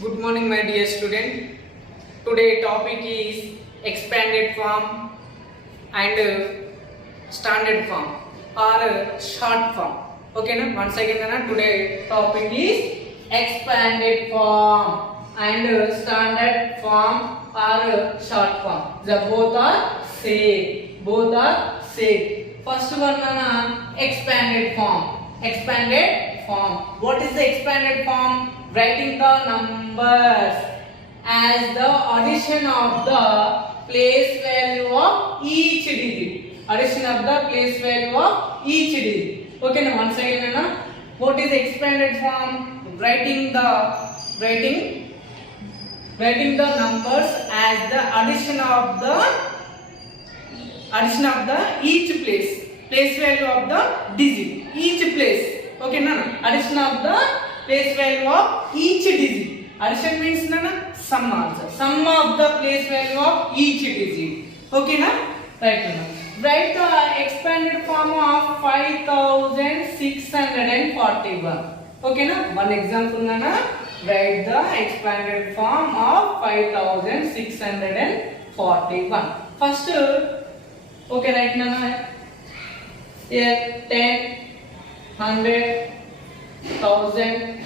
Good morning, my dear student. Today topic is expanded form and standard form or short form. Okay, na? Once again, today topic is expanded form and standard form or short form. The both are same. Both are same. First one, expanded form. Expanded form. What is the expanded form? Writing the numbers as the addition of the place value of each digit. Addition of the place value of each digit. Okay, now once again, what is expanded form? Writing the numbers as the addition of the each place value of the digit, each place. Okay, na addition of the place value of each digit. Addition means sum also. Sum of the place value of each digit. Okay, na? Right now. Write the expanded form of 5641. Okay, na? One example na. Write the expanded form of 5641. First, okay, right now. Here 10, 100, 1000,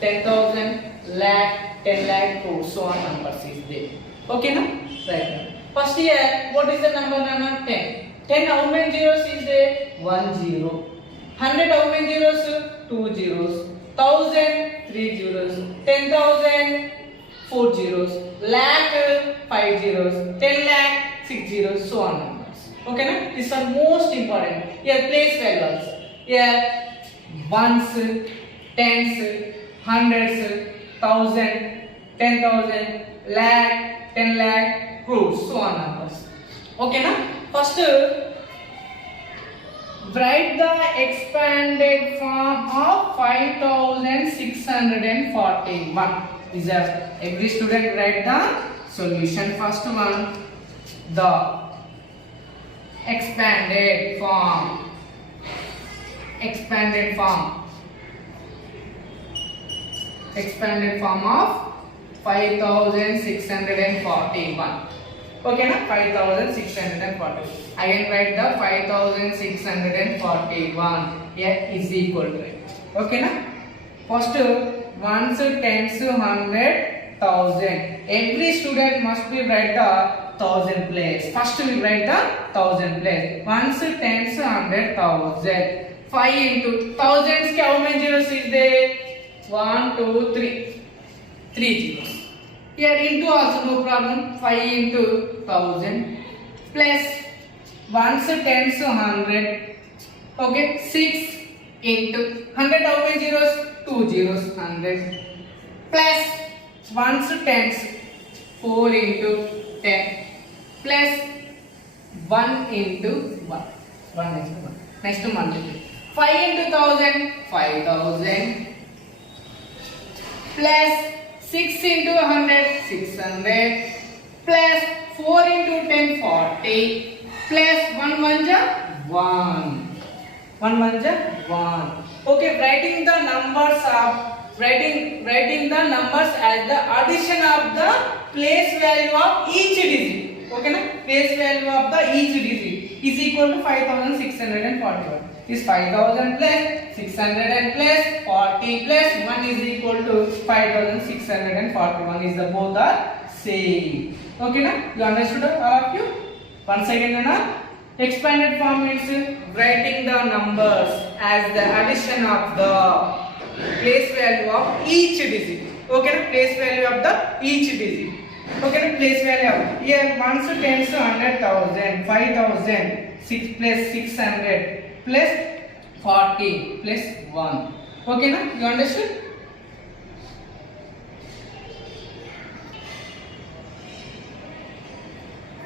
10,000, lakh, 10 lakh, crore, so on numbers is there. Okay, na? Right now. First here, what is the number? 10. 10, how many zeros is there? 1 0. 100, how many zeros? 2 zeros. 1000, 3 zeros. 10,000, 4 zeros. Lakh, 5 zeros. 10 lakh, 6 zeros, so on numbers. Okay, na? These are most important. Here, place values. Here, ones, tens, hundreds, thousand, 10,000, lakh, 10 lakh, crores, so on numbers. Okay, na? First, write the expanded form of 5641. These are every student write the solution. First one, the expanded form. Expanded form of 5641. Okay, na? 5641. Again write the 5641. Here is equal to it. Okay, na? First, ones, tens, 100, 1000. Every student must be write the 1000 place. First we write the 1000 place. Ones, tens, 100, 1000. 5 into thousands, how many zeros is there? 1, 2, 3. 3 zeros. Here into also no problem. 5 into 1000 plus ones, tens, 100. Okay, 6 into 100, how many zeros? 2 zeros, 100 plus ones, tens, 4 into 10 plus 1 into 1. 1 next to 1. Next to multiply. 5 into 1000, 5000 plus 6 into 100, 600 plus 4 into 10, 40 plus 1 1 ja 1. 1 1 ja 1. Okay, writing the numbers as the addition of the place value of each digit. Okay, na? Place value of the each digit is equal to 5641. Is 5000 plus 600 plus 40 plus 1 is equal to 5641. Is the both are same. Okay, na? You understood all of you? Once again, na? Expanded form means writing the numbers as the addition of the place value of each digit. Okay, na? Place value of the each digit. Okay, na? Place value of here ones, tens, 100,000, 5,000, 6 plus 600 plus 40 plus 1. Okay, na? You understood?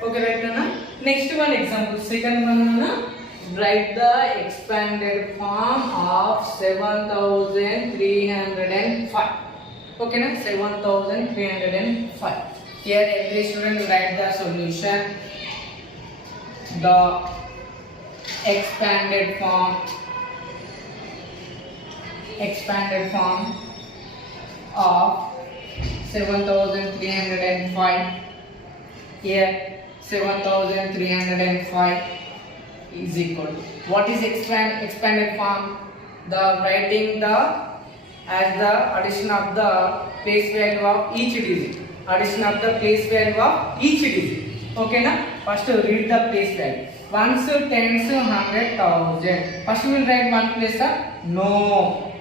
Okay, right now. Next one example. Second one, write the expanded form of 7305. Okay, na? 7305. Here every student write the solution. The expanded form of 7305. Here 7305 is equal to what is expanded form? The writing the as the addition of the place value of each digit. Addition of the place value of each digit. Okay na? First read the place value. Ones, tens, 100,000. First we will write one place. No.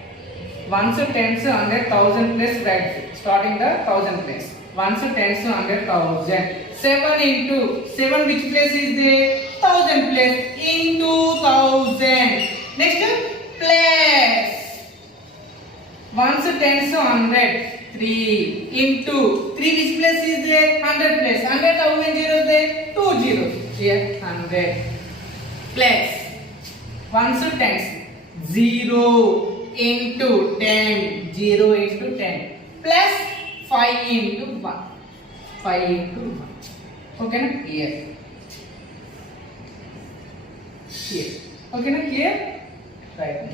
Ones, tens, 100,000 place write. Starting the 1000 place. Ones, tens, 100,000. 7 into 7 which place is there? 1000 place into 1000. Next place. Ones, tens, 100. 3 into 3 which place is there? 100 place. 100 how many zeros there? 2 zeros. Here 100 plus ones, tens. 0 into 10. 0 into 10 plus 5 into 1. 5 into 1. Okay na? Here. Here. Okay na? Here. Right.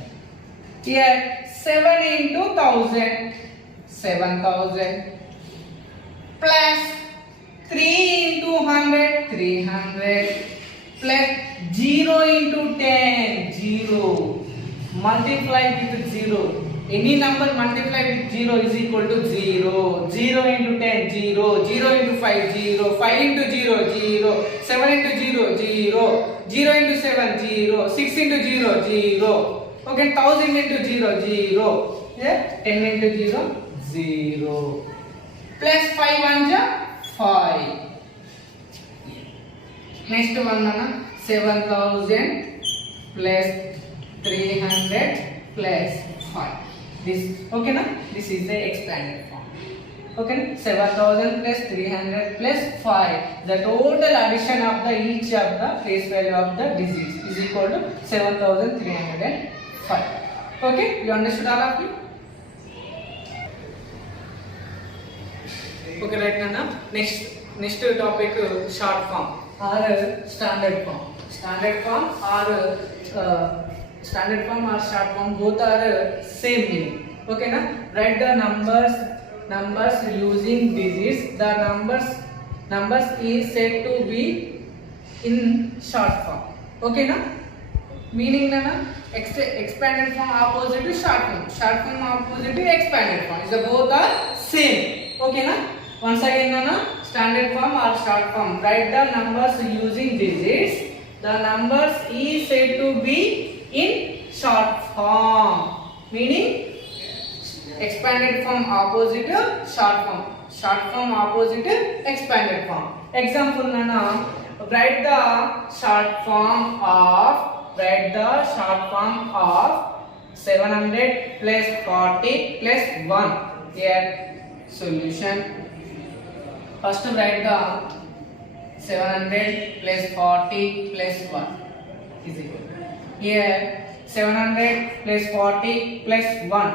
Here 7 into 1000. 7,000 plus 3 into 100. 300 plus 0 into 10. 0. Multiply with 0. Any number multiplied with 0 is equal to 0. 0 into 10, 0. 0 into 5, 0. 5 into 0, 0. 7 into 0, 0. 0 into 7, 0. 6 into 0, 0. Okay, 1000 into 0, 0. Yeah, 10 into 0, 0. Plus 5 ones are 5. Next one, 7,000 plus 300 plus 5. This, okay na? This is the expanded form. Okay, 7,000 plus 300 plus 5. The total addition of the each of the place value of the digits is equal to 7,305. Okay, you understood all of you? Okay, right now next topic short form or standard form. Standard form or short form both are same meaning. Okay na? Write the numbers using digits. The numbers is said to be in short form. Okay na? Meaning na expanded form opposite to short form. Short form opposite to expanded form. The both are same. Okay na? Once again na standard form or short form. Write the numbers using digits. The numbers is said to be in short form, meaning expanded form opposite to short form, short form opposite to expanded form. Example nana, write the short form of 700 plus 40 plus 1. Here solution. First write the 700 plus 40 plus 1 is equal to. Here 700 plus 40 plus 1.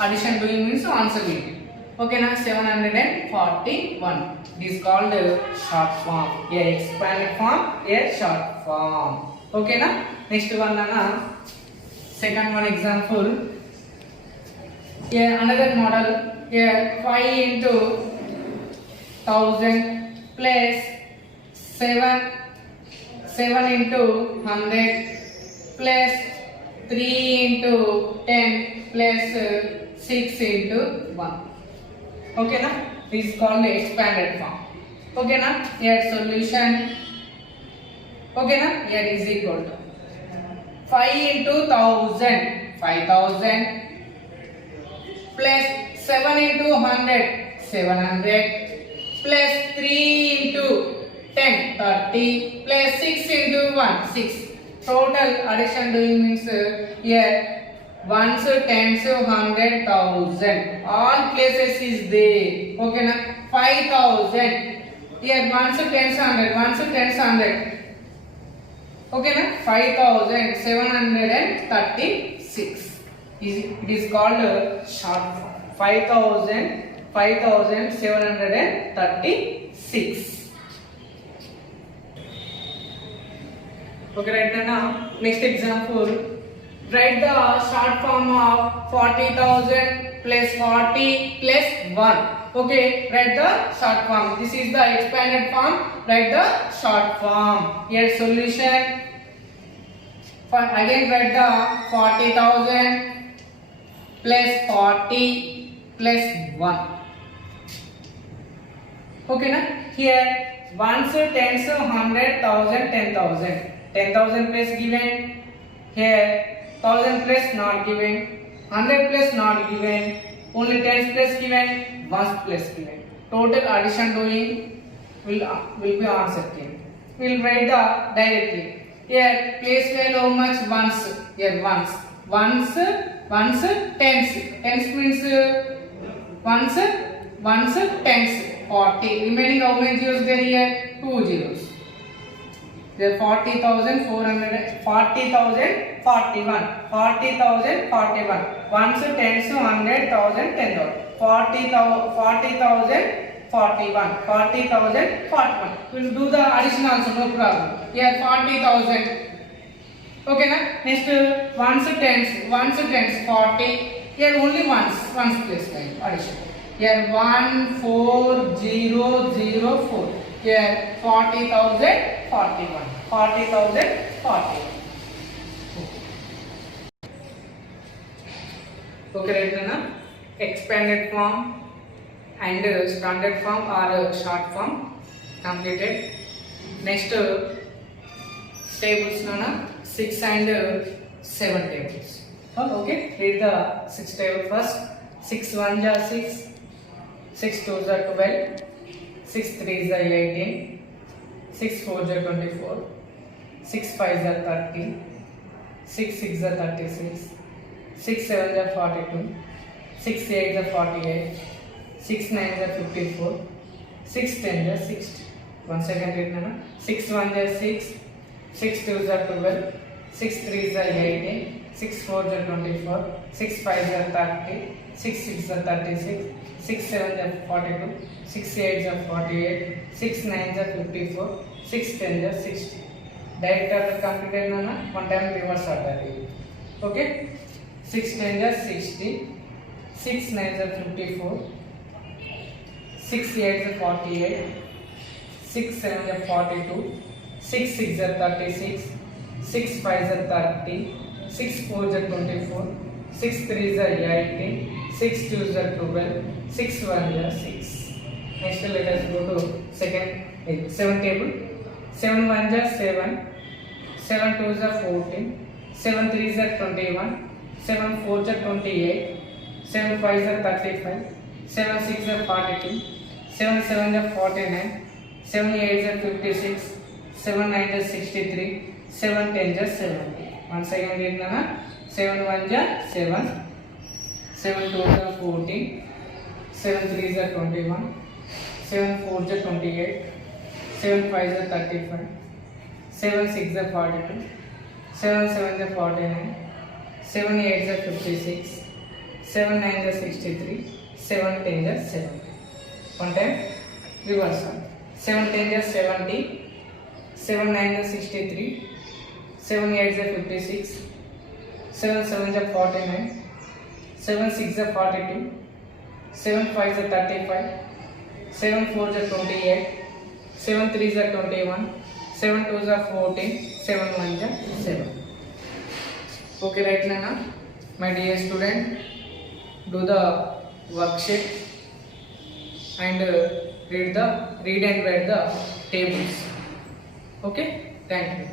Addition doing means answer will be. Okay na, 741. This is called short form. Here expanded form, here short form. Okay na. Next one na. Second one example. Here another model. Here 5 into 1000 plus 7 into 100 plus 3 into 10 plus 6 into 1. Okay na? This is called expanded form. Okay na? Here solution. Okay na? Here is equal to 5 into 1000. 5000 plus 7 into 100. 700 plus 3 into 10. 30 plus 6 into 1. 6. Total addition doing means here ones, tens, 100,000. All places is there. Okay na? 5,000. Here ones, tens, 100. Ones, tens, 100. Okay na? 5,736. It is called short form. 5,736. Okay, right now next example write the short form of 40,000 plus 40 plus 1. Okay, write the short form. This is the expanded form. Write the short form. Here solution. Again write the 40,000 plus 40 plus 1. Okay na? Here ones, tens, 100, 1000, 10,000. 10,000 plus given. Here 1000 plus not given. 100 plus not given. Only tens plus given. Ones plus given. Total addition doing will be answer key. We will write the directly. Here place value how much? Ones. Here ones. Ones, tens. Tens means ones, tens. 40. Remaining how many zeros there here? 2 zeros. There 40,400, 40,041, 40,041. Ones, tens, 100, 1000, 10,000. 40,041, 40,041. We will do the addition also, no problem. Here 40,000. Okay na? Next ones, tens, 40. Here only ones place addition. Here 14004. Here 40,041. 40,041. Okay, right now expanded form and standard form or short form completed. Next tables nana 6 and 7 tables. Okay, read the 6 table first. 6 1 is 6, 6 2 is 12, 6 3 is 18, 6 4 is 24, 6 5 is 30, 6 6 is 36, 6 7 is 42, 6 8 is 48, 6 9 is 54, 6 10 is 60. Once again read nana. 6 1 is 6, 6 2 is 12, 6 3 is 18, 6 4 is 24, 6 5 is 30, 6 6 is 36, 6 7 is 42, 6 8 is 48, 6 9 is 54, 6 10 is 60. Direct order completed nana. One time reverse order. Okay. 6 10 is 60, 6 9 is 54, 6 8 is 48, 6 7 is 42, 6 6 is 36, 6 5 is 30, 6 4 is 24, 6 3 is 18, 6 2 is 12, 6 1 is 6. Next let us go to second 7 table. 7 1 is 7, 7 2 is 14, 7 3 is 21, 7 4 is 28, 7 5 is 35, 7 6 is 42, 7 7 is 49, 7 8 is 56, 7 9 is 63, 7 10 is 70. Once again read nana. 7 1 is 7, 7 2 is 14, 7 3 is 21, 7 4 is 28, 7 5 is 35, 7 6 is 42, 7 7 is 49, 7 8 is 56, 7 9 is 63, 7 10 is 70. One time reverse on. 7 10 is 70, 7 9 is 63, 7 8 is 56, 7 7 is 49, 7 6 is 42, 7 5 is 35, 7 4 is 28, 7 3 is 21, 7 2 is 14, 7 1 is 7. Okay, right now, my dear student, do the worksheet and read and write the tables. Okay, thank you.